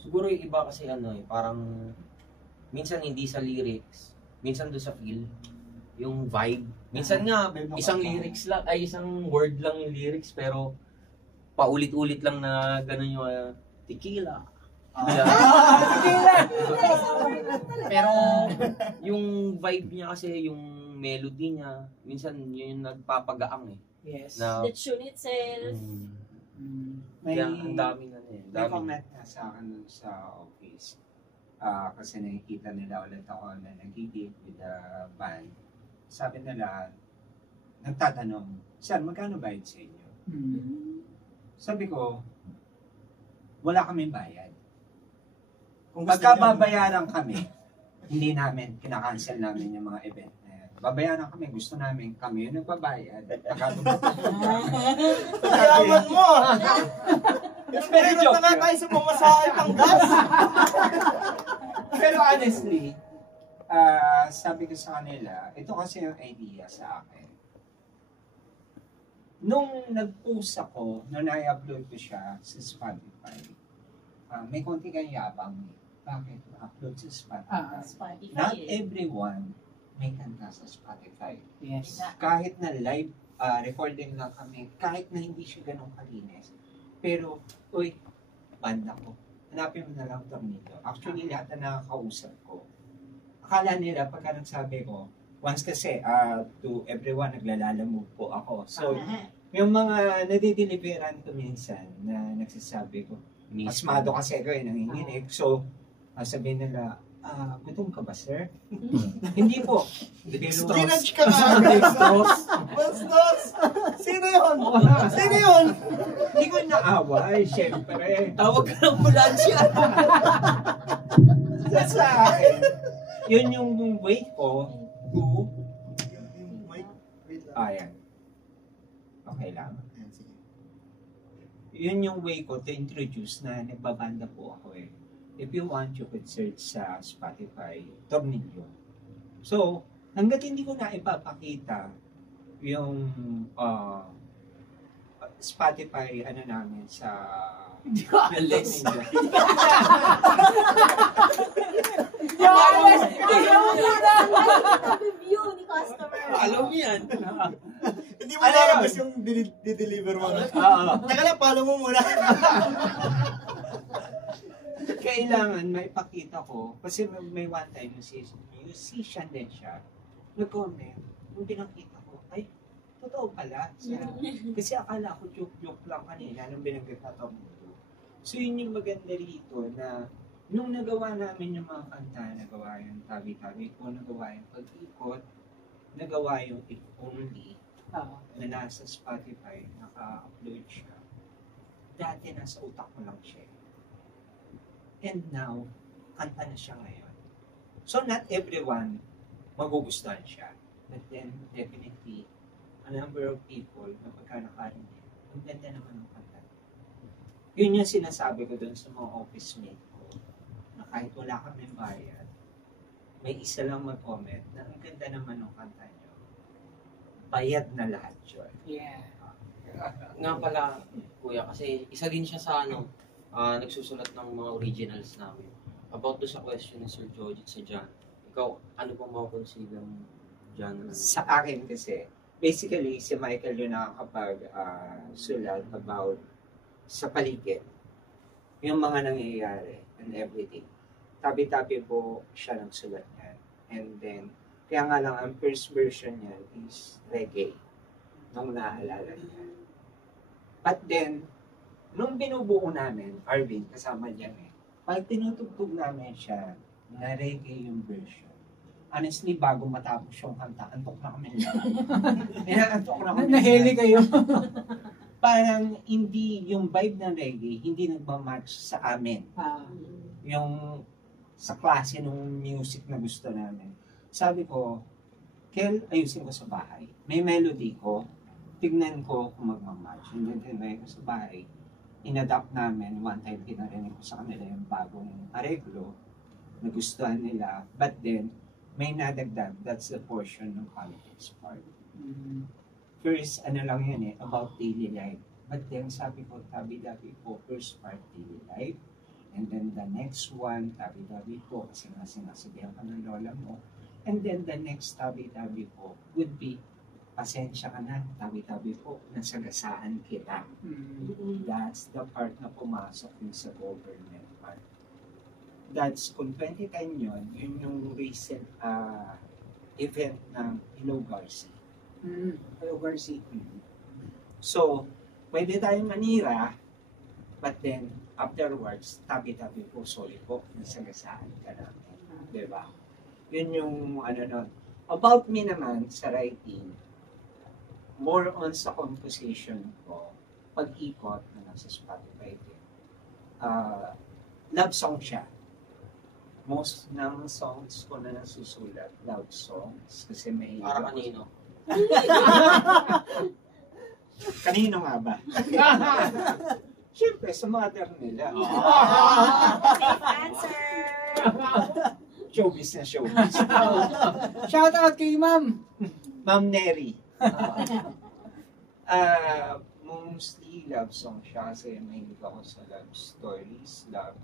Siguro yung iba kasi ano eh, parang minsan hindi sa lyrics, minsan doon sa feel, yung vibe. Minsan nga, isang lyrics lang, ay isang word lang yung lyrics, pero paulit-ulit lang na gano'n yung tequila. Pero yung vibe niya kasi, yung melody niya, minsan yun yung nagpapagaang eh. Yes. Na, The tune itself. Kaya ang daming ano eh. May comment na sa akin nun sa office. Kasi nakikita nila ulit ako na nag-gig with the band. Sabi nila, nagtatanong, sir, magkano bayad sa inyo? Sabi ko, wala kaming bayad. Kung pagkababayaran kami, hindi namin, kinakancel namin yung mga event na yan. Babayaran kami, gusto namin, kami yung nagbabayad. Yaman mo! Pero na nga tayo sa pamasahe pang gas. Pero honestly, sabi ko sa kanila, ito kasi yung idea sa akin. Nung nag-post ako, nung na-upload ko siya sa Spotify, may konti kang yabang. Bakit? Upload sa Spotify. Spotify. Not everyone may kanta sa Spotify. Yes. Kahit na live recording lang kami, kahit na hindi siya ganun kalinis. Pero, uy, banda ko. Hanapin mo na lang tornilyo. Actually, lahat na nakakausap ko, akala nila pagka nagsabi ko, once kasi, to everyone, naglalalamove po ako. So, yung mga nadideliveran ko minsan na nagsasabi ko, asmado kasi ako nanginginig. So, sabihin nila, gutom ka ba, sir? Hindi po. Ginudge ka nga. Bastos! Sino yun? Sino yun? Hindi ko naaway, syempre. Tawag ka ng ambulansya. Sa akin, yun yung way ko to... Ayan. Okay lang. Yun yung way ko to introduce na nagbabanda po ako eh. If you want, you could search sa Spotify, Tornilyo. So, hanggat hindi ko na ipapakita yung Spotify, ano namin, sa... Hindi ko alis. Review ni customer. Alam mo yan. Hindi mo lalabas yung deliver mo. Teka lang, follow mo muna. Kailangan maipakita ko, kasi may one time musician din siya, nag-comment, nung pinakita ko, ay, totoo pala. Kasi akala ko joke-joke lang kanina nung binanggit na to. So yun yung maganda rito na nung nagawa namin yung mga kanta, nagawa yung tabi-tabi ko, nagawa yung pag-ikot, nagawa yung If Only, na nasa Spotify, naka-upload siya. Dati nasa utak ko lang siya. And now, kanta na siya ngayon. So not everyone magugustuhan siya. But then, definitely, a number of people na pagka nakarinig, ang ganda naman ng kanta. Yun yung sinasabi ko dun sa mga office mate ko, na kahit wala kami bayad, may isa lang mag-comment na ang ganda naman ng kanta nyo. Bayad na lahat yun. Yeah. Nga pala, kuya, kasi isa din siya sa nagsusulat ng mga originals namin. About do sa question ni Sir George sa John. Ikaw, ano pa makukonsider mo John? Sa akin kasi, basically, si Michael yung nakakapag-sulat about sa paligid. Yung mga nangyayari and everything. Tabi-tabi po siya ng sulat niya. And then, kaya nga lang, ang first version niya is reggae. Nung naalala niya. But then, nung binubuo namin, Arvin, kasama niya pag tinutugtog namin siya, na reggae yung version. Honestly, bago matapos yung kanta, antok na kami lahat. Antok na kami. Nahili kayo. Parang hindi, yung vibe ng reggae, hindi nagmamatch sa amin. Yung sa klase ng music na gusto namin. Sabi ko, Kel, ayusin ko sa bahay. May melody ko, tignan ko kung magmamatch. And then, tinry ko sa bahay. In-adapt namin, one time pinarinig ko sa kanila yung bagong areglo, nagustuhan nila, but then, may nadagdag, that's the portion ng politics part. First, ano lang yun about daily life. But then, sabi ko, tabi-tabi po, first part, daily life. And then the next one, tabi-tabi po, kasi nga sinasabihan ka ng lola mo. And then the next tabi-tabi po would be, pasensya ka na, tabi-tabi po, nasagasaan kita. That's the part na pumasok yung sa government part. That's, kung 2010 yun yung recent event ng Hello Garcia. Hello, Garcia. So, pwede tayong manira, but then, afterwards, tabi-tabi po, sorry po, nasagasaan ka namin. Diba? Yun yung, ano nun. About me naman, sa writing, more on sa composition ko, pag-ikot na nasa Spotify din. Love song siya. Most ng songs ko na nasusulat, love songs, kasi may... Para kanino? Kanino nga ba? Siyempre, sa mother nila. Safe answer. Showbiz na showbiz. Shout out kay Ma'am. Ma'am Neri. Mostly love song siya kasi mahilig ako sa love stories, love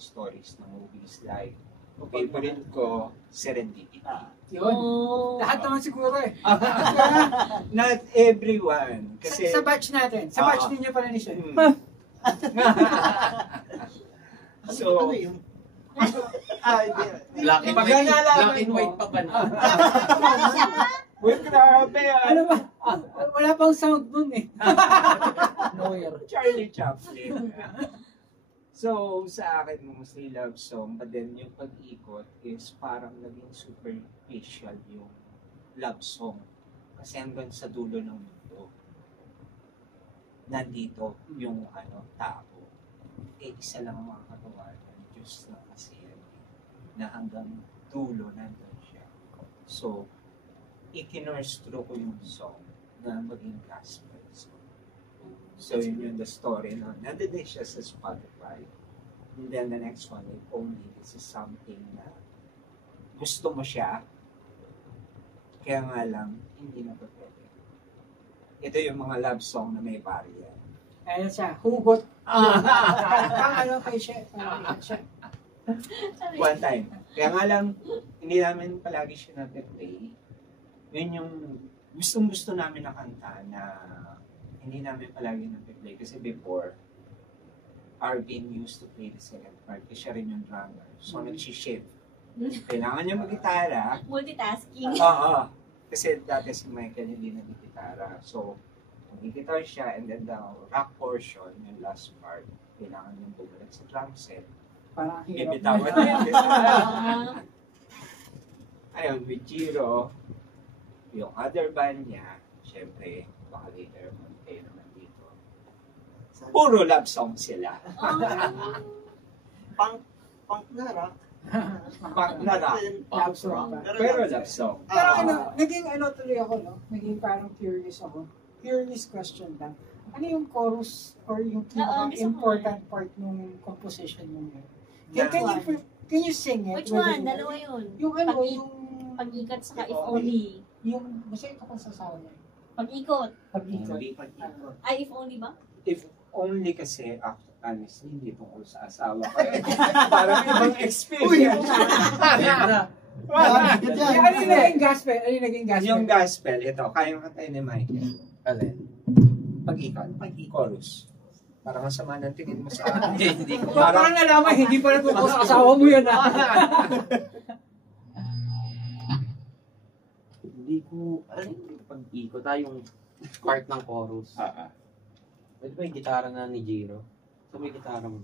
stories ng movies like favorite ko, Serendipity. Yun. Oh. Lahat naman siguro eh. Not everyone. Kasi, Sa batch natin. Sa batch ninyo pala ni Shen. So, Ano yun? Black and Pag white, nalaman black and mo. white pa ba na? Uy, grabe Ano ba? Wala pang sound nun eh. Nowhere. Charlie Chaplin. So, sa akin, mostly love song, but then yung pag-ikot is parang naging superficial yung love song. Kasi hanggang sa dulo ng mundo, nandito yung tao. Isa lang ang mga katawanan, Diyos na kasi yan, na hanggang dulo nandun siya. So, ikinurstro ko yung song na maging gospel song. So, yun yung the story na nandun din siya sa Spotify. And then the next one, if only this is something na gusto mo siya, kaya nga lang, hindi na pa pwede. Ito yung mga love song na may barrier. Ayan siya. Hugot. Pang ano kay Shen. One time. Kaya nga lang, hindi namin palagi siya natin-play. Yun yung gustong-gusto namin na kanta na hindi namin palagi natin-play. Kasi before, Arvin used to play the second part. Kasi siya rin yung drummer. So, nag-shift. Kailangan niya mag-gitara. Multitasking. Oo. Kasi dati si Michael hindi nag-gitara. So, nag-guitar siya and then the rock portion, yung last part, kailangan yung bumulat sa drum set. Parang hirap. Bibitawan na. niya. Ah. Ayun, with Jiro, yung other band niya, syempre, baka later kayo naman dito. Puro love song sila. Punk na rock. Pang na rock, Love song ba? pero love song. Pero naging tuloy ako, no? Naging parang curious ako. Curious question lang. Ano yung chorus or yung gusto ko important part ng composition mo yun? Can you sing it? Which one? Dalawa yun. Yung ano, Pag- yung... Pag-ikat sa If if only. Yung, basta ito kung sasawa niya. Pag-ikot. Pag-ikot. Hindi. Ay, if only ba? If only kasi, honestly, hindi tungkol sa asawa ko. Parang ibang experience. Ano yung naging gospel? Ano yung naging gospel? Yung gospel, ito, kayang katay ni Michael. Alin? Pag-ikot, chorus. Parang ang sama ng tingin mo sa akin. Hindi ko. Parang nalaman, hindi pala tungkol sa asawa mo yun ah. Hindi ko, ano yung pag-ikot yung part ng chorus. Pwede ba yung gitara na ni Jiro? So may gitara mo.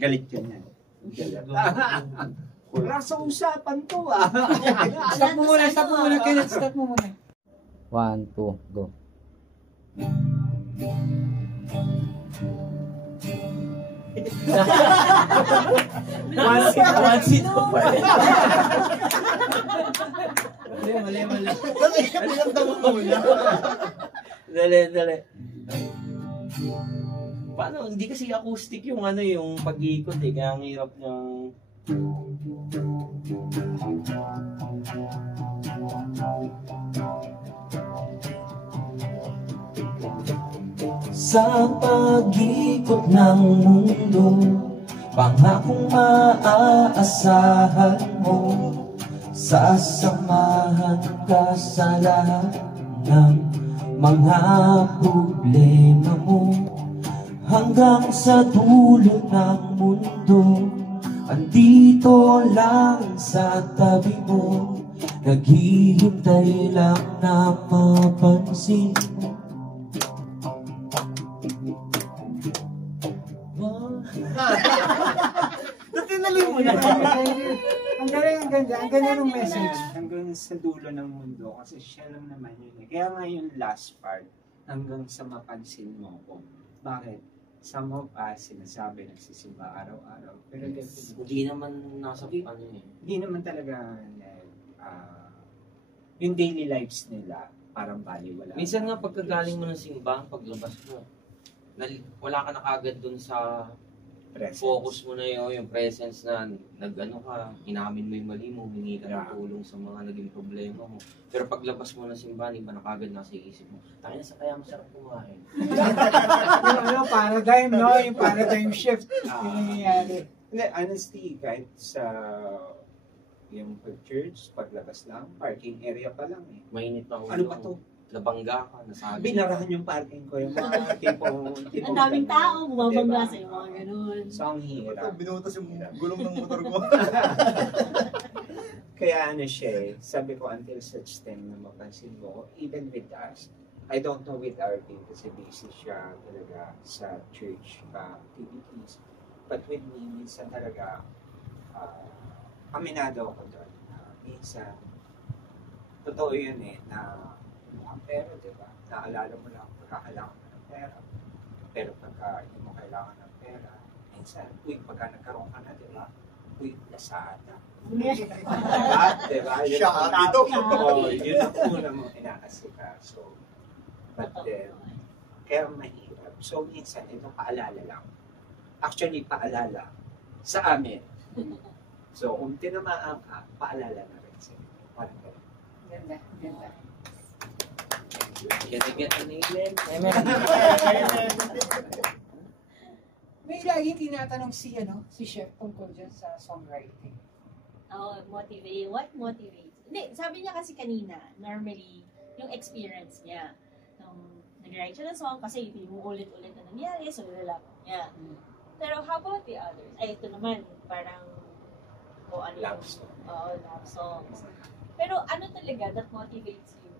Galit ka niyan. Wala sa usapan to Stop mo muna, Kenneth. Stop mo muna. 1, 2, go. One seat po pa. Mali. Dali. Paano? Hindi kasi acoustic yung yung pag-iikot kaya ang hirap niyang... Sa pag-ikot ng mundo, pangakong maaasahan mo, sasamahan ka sa lahat ng mga problema mo. Hanggang sa dulo ng mundo, andito lang sa tabi mo, naghihintay lang na mapansin mo. Natinalim mo na. Ang galing, ang ganda. Ang ganda ng message. Hanggang sa dulo ng mundo, kasi siya lang naman yun eh. Kaya nga yung last part, hanggang sa mapansin mo ko. Bakit? Some of us, sinasabi, nagsisimba araw-araw. Pero Hindi naman nasa ano eh. hindi naman talaga yung daily lives nila parang baliwala. Minsan nga pagkagaling mo ng simbahan, paglabas mo, wala ka na kagad dun sa Presence. focus mo na yung presence na nag-ano ka, inamin mo yung mali mo, humingi ka ng tulong sa mga naging problema mo. Pero paglabas mo ng simbahan, iba na kagad nasa isip mo. Tayo na sa kaya masarap kumain. Yung paradigm, no? Yung paradigm shift. Yung nangyayari. Hindi, honestly, kahit sa yung church, paglabas lang, parking area pa lang eh. Mainit na ulo. Ano pa to? Nabangga ka, nasabi. Binarahan yung parking ko, yung mga tipong Ang daming tao, bumabangga Diba? sa'yo, mga ganun. So, ang hirap. Binutas yung gulong ng motor ko. Kaya ano siya eh, sabi ko until such time na mapansin mo, even with us, I don't know with RP kasi busy siya talaga sa church activities. But with me, minsan talaga, aminado ako doon. Minsan, totoo yun eh, na ang pera, di ba? Naalala mo lang pagkakailangan mo ng pera. Pero pagka hindi mo kailangan ng pera, minsan, pagka nagkaroon ka na, di ba? Lasada. Diba? Yun Siya, ang ito. yun ang una mong inaasika. So, but then, kaya mahirap. So, minsan, ito paalala lang. Actually, paalala sa amin. So, kung tinamaan ka, paalala na rin sa'yo. Parang ganun. Ganda, ganda. Get an amen. May laging tinatanong si Chef tungkol dyan sa songwriting. Oh, motivate. What motivates? Hindi, sabi niya kasi kanina, normally, yung experience niya. Nung nag-write siya ng song, kasi yung ulit-ulit na nangyari, so nilalap niya. Pero how about the others? Ay, ito naman, parang, ano yung, Love song. love songs. Pero ano talaga that motivates you?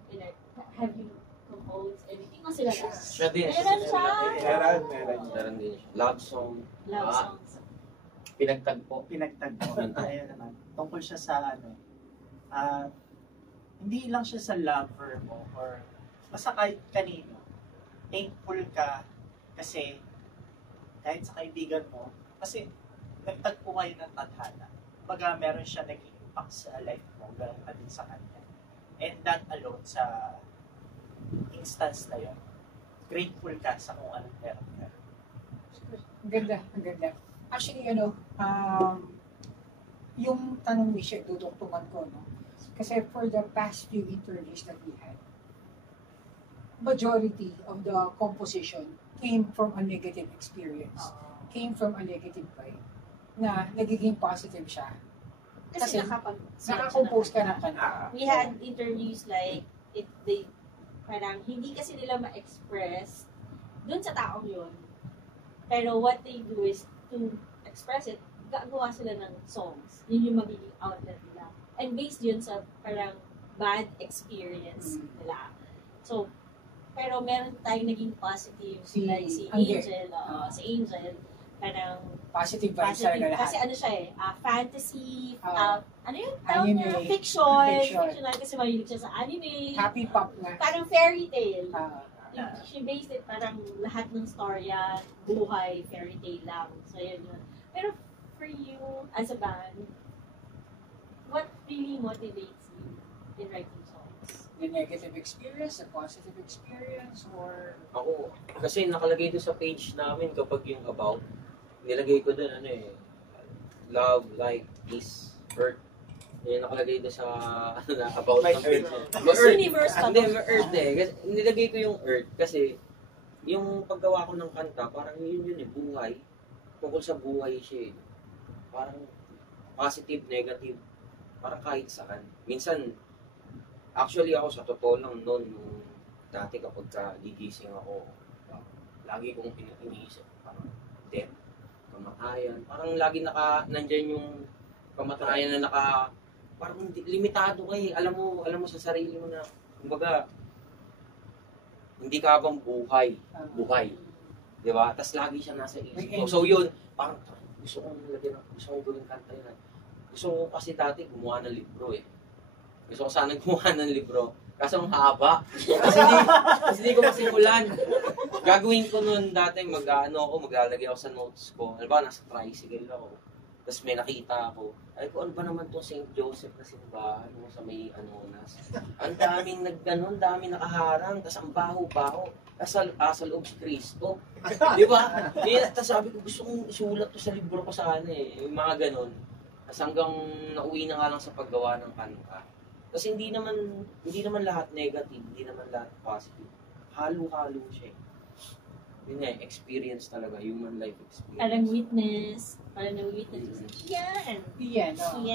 Have you composed anything? O sila na? Siya din. Meron siya. Meron din siya. Love song. Love songs. Pinagtagpo. Pinagtagpo. Ayun naman. Tungkol siya sa hindi lang siya sa lover mo or basta kahit kanino. Thankful ka kasi kahit sa kaibigan mo, kasi nagtagpo kayo ng tadhana. Baga meron siya naging impact sa life mo, ganoon pa din sa kanya. And that alone sa instance na yun, grateful ka sa kung anong meron ka. Ang ganda, ang ganda. Actually, yung tanong ni Chef, duduktungan ko, no? Kasi for the past few interviews that we had, majority of the composition came from a negative experience, came from a negative vibe, na nagiging positive siya. Kasi Nakakompose ka na kanta. We had interviews like, parang hindi kasi nila ma-express dun sa taong yun. Pero what they do is to express it, gagawa sila ng songs. Yun yung magiging outlet nila. And based yun sa parang bad experience nila. So, pero meron tayong naging positive, like si Angel, si Angel, parang Positive vibes talaga lahat. kasi ano siya fantasy, ano yun? Anime. Niya? Fiction. Fiction. Fictional kasi mahilig siya sa anime. Happy pop nga. Parang fairy tale. Ah, She based it parang lahat ng storya, buhay, fairy tale lang. So, yun. Pero for you, as a band, what really motivates you in writing songs? the negative experience, the positive experience, or Ako, kasi nakalagay doon sa page namin kapag yung about, nilagay ko doon love, light, peace, earth. Yan nakalagay doon sa about May ng page. earth. Miss Universe ka Hindi, to. may earth eh. Kasi, nilagay ko yung earth kasi yung paggawa ko ng kanta, parang yun eh, buhay. Tungkol sa buhay siya eh. Parang positive, negative. Parang kahit saan. Minsan, actually ako sa totoo lang noon, nung dati kapag gigising ako, lagi kong iniisip, parang death, kamatayan. Parang lagi nandyan yung kamatayan na parang limitado ka eh. Alam mo sa sarili mo na, kumbaga, hindi ka bang buhay. Di ba? Tapos lagi siya nasa isip ko. So yun, parang gusto kong gawin kanta yun. Gusto ko kasi dati gumawa ng libro eh. Gusto ko sana gumawa ng libro. Kaso ang haba. Kasi hindi ko masimulan. Gagawin ko nun dati, maglalagay ako sa notes ko. Ano ba, nasa tricycle ako. Tapos may nakita ako. Ay ko, ano ba naman to St. Joseph na simbahan mo sa may Anonas? Ang daming daming nakaharang. Tapos ang baho-baho. Tapos sa loob si Kristo. Di ba? Tapos sabi ko, gusto kong isulat to sa libro ko sana eh. Yung mga ganun. Tapos hanggang nauwi na nga lang sa paggawa ng kanta. Tapos hindi naman lahat negative, hindi naman lahat positive. Halo-halo siya eh. Yun nga, experience talaga, human life experience. Parang witness. Parang na-witness. Yan! Iyan, no?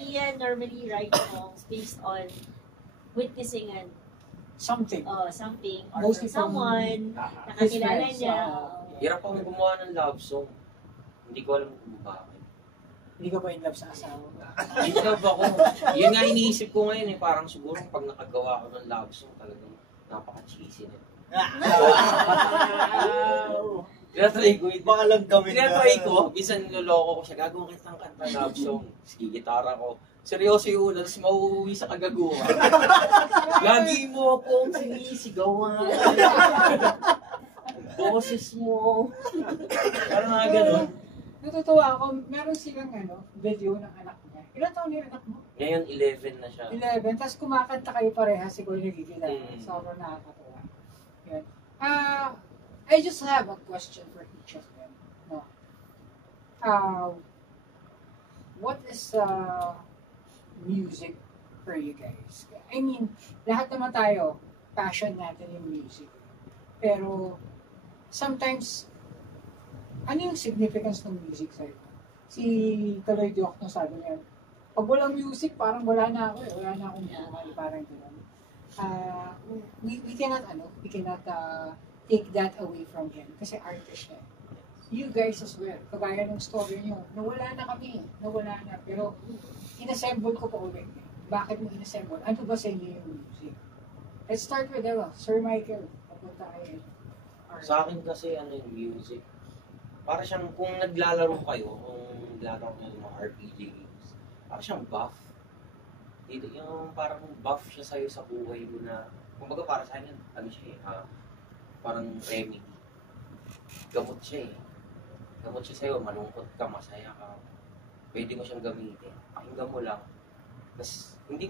Iyan normally write songs based on witnessing Something. something or Mostly from someone nakakilala friends, niya. Hirap akong gumawa ng love song. Hindi ko alam kung bakit. Hindi ka ba in love sa asawa? In love ako. Yun nga iniisip ko ngayon eh, parang siguro pag nakagawa ko ng love song, talagang napaka-cheesy na. Tinatry ko yun. Baka lang gawin Tinatry ko, minsan niloloko ko siya, gagawin kitang kanta love song. Sige, gitara ko. Seryoso yung una, tapos mauuwi sa kagaguhan. Lagi mo akong sinisigawan. Boses mo. Parang mga ganun. Natutuwa ako, meron silang video ng anak niya. Ilan taon na yung anak mo? Ngayon, 11 na siya. 11. Tapos kumakanta kayo pareha, siguro nagigilala. Mm. Sobrang nakakatawa. Yan. I just have a question for each of them. No. What is music for you guys? I mean, lahat naman tayo, passion natin yung music. Pero, sometimes, ano yung significance ng music sa'yo? Si Kaloy Diok na sabi niya, pag walang music, parang wala na ako eh. Wala na akong buhay, parang gano'n. We cannot take that away from him. Kasi artist siya. You guys as well, kagaya ng story niyo, nawala na kami, nawala na. Pero, inassemble ko pa ulit. Bakit mo inassemble? Ano ba sa inyo yung music? Let's start with Sir Michael. Papunta kayo. Sa akin kasi, yung music, para siyang, kung naglalaro kayo, ng mga RPG games, para siyang buff. Dito, yung parang buff siya sa'yo sa buhay mo na, kumbaga para sa akin, parang remedy. Gamot siya eh. Gamot siya sa'yo, malungkot ka, masaya ka. Pwede mo siyang gamitin. Pakinggan mo lang. Tapos, hindi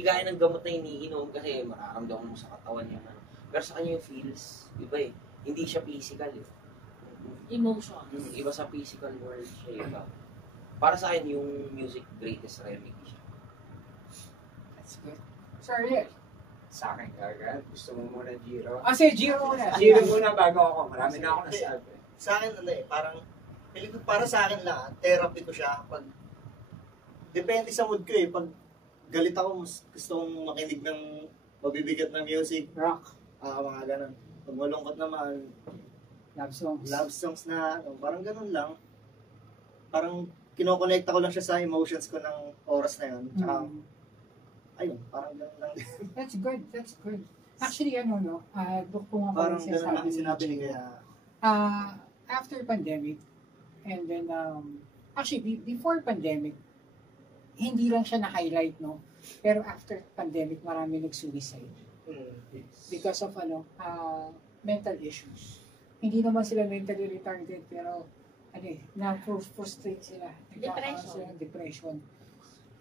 gaya ng gamot na iniinom kasi mararamdaman mo sa katawan yung Pero sa kanya yung feels, iba eh. Hindi siya physical eh. Emotions. Iba sa physical world siya, iba. Para sa akin, yung music greatest remedy siya. That's good. Sorry. Sa akin kagad, gusto mo muna Jiro? Sige, Jiro muna. Jiro muna bago ako, marami na ako nasabi. Sa akin, parang, para sa akin lang, therapy ko siya. Depende sa mood ko eh. Pag galit ako, gusto kong makinig ng mabibigat na music. Rock. Mga ganun. Pag malungkot naman, love songs na, parang ganun lang. Parang kinokonekta ko lang siya sa emotions ko ng oras na yun. Tsaka, ayun, parang ganun lang. That's good. Actually, book ko nga Parang ganun lang sinabi ni Kaya. After pandemic, and then, actually, before pandemic, hindi lang siya na-highlight, no? Pero after pandemic, marami nag-suicide. Because of, mental issues. Hindi naman sila mentally retarded, pero, na-frustrate sila. Depression.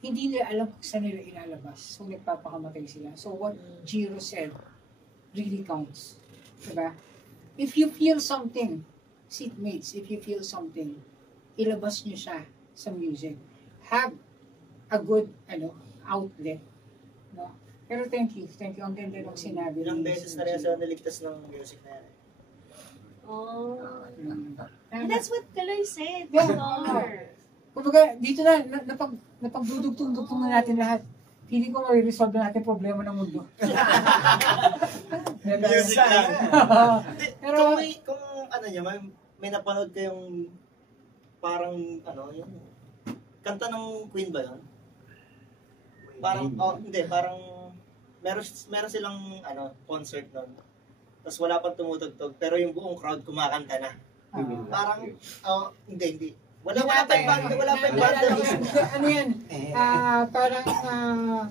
Hindi nila alam kung saan nila ilalabas. So, nagpapakamatay sila. So, what Jiro said really counts. Diba? If you feel something, seatmates, if you feel something, ilabas nyo siya sa music. Have a good, outlet. No? Pero thank you. Ang ganda ng sinabi. Ilang beses na rin siya naligtas ng music na yan. Oh. Mm. And that's what Kaloy said. Yeah. Sure. Kumbaga, dito na, napagdudugtong na natin lahat. Hindi ko ma-resolve na natin problema ng mundo. Music lang. Pero, kung ano niya, may napanood kayong parang, yung kanta ng Queen ba yun? Parang, hindi, parang meron silang concert nun. Tapos wala pang tumutugtog, pero yung buong crowd kumakanta na. Parang, hindi. Wala pa yung banda. Ano yan? Parang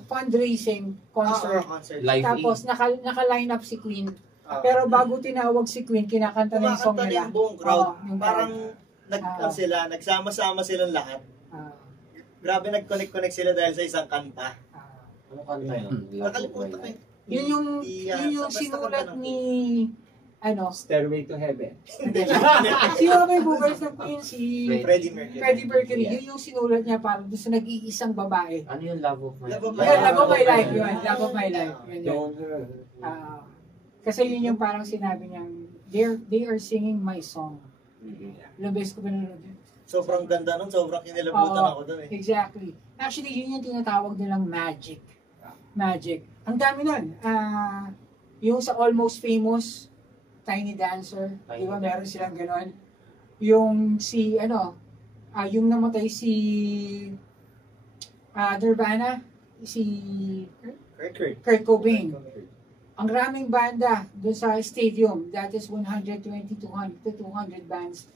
fundraising concert. Live Tapos naka-line up si Queen. Pero bago tinawag si Queen, kinakanta na yung song Kumakanta na nila. yung buong crowd. Yung Parang nagsama-sama silang lahat. Grabe nag-connect sila dahil sa isang kanta. Ano kanta yun? Nakalimutan ko yun. Yun yung sinulat ni Stairway to Heaven. si Robert Boogers ng Queen, si Freddie Mercury. Freddie Mercury. Yun yung sinulat niya para doon sa nag-iisang babae. Ano yung Love of My Love of Life? My Yun, Love of My Life. Yun, Love of My Life. Yun, yun. Don't hurt. Kasi yun yung parang sinabi niyang, they are singing my song. Ilang beses ko pinanood yun. Sobrang ganda nun, sobrang kinilabutan Oo, ako dun eh. Exactly. Actually, yun yung tinatawag nilang magic. Magic. Ang dami nun. Yung sa Almost Famous, Tiny Dancer, di ba meron silang gano'n? Yung yung namatay si Nirvana, si Kurt Cobain. Ang raming banda doon sa stadium, that is 120 to 200 bands.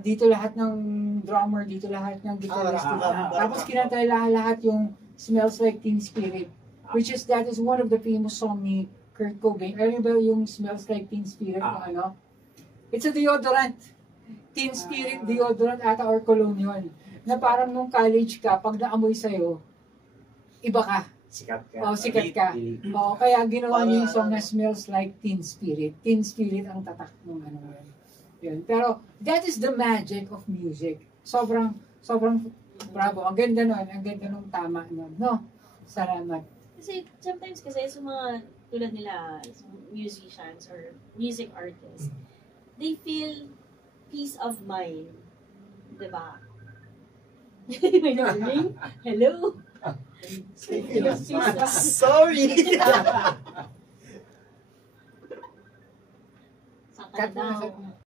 Dito lahat ng drummer, dito lahat ng guitarist. Tapos kinanta lahat yung Smells Like Teen Spirit, which is, that is one of the famous song ni Kurt Cobain. Alam ba yung Smells Like Teen Spirit kung ano? It's a deodorant. Teen Spirit deodorant ata or cologne yun. Na parang nung college ka, pag naamoy sa'yo, iba ka. Sikat ka. Sikat ka. Kaya ginawa niyo yung song na Smells Like Teen Spirit. Teen Spirit ang tatak ng yun. Pero that is the magic of music. Sobrang bravo. Ang ganda nun. Ang ganda nung tama nun. No? Salamat. Kasi sometimes sa mga tulad nila, musicians or music artists, they feel peace of mind. Diba? May narinig? Hello? Sorry! Saka daw.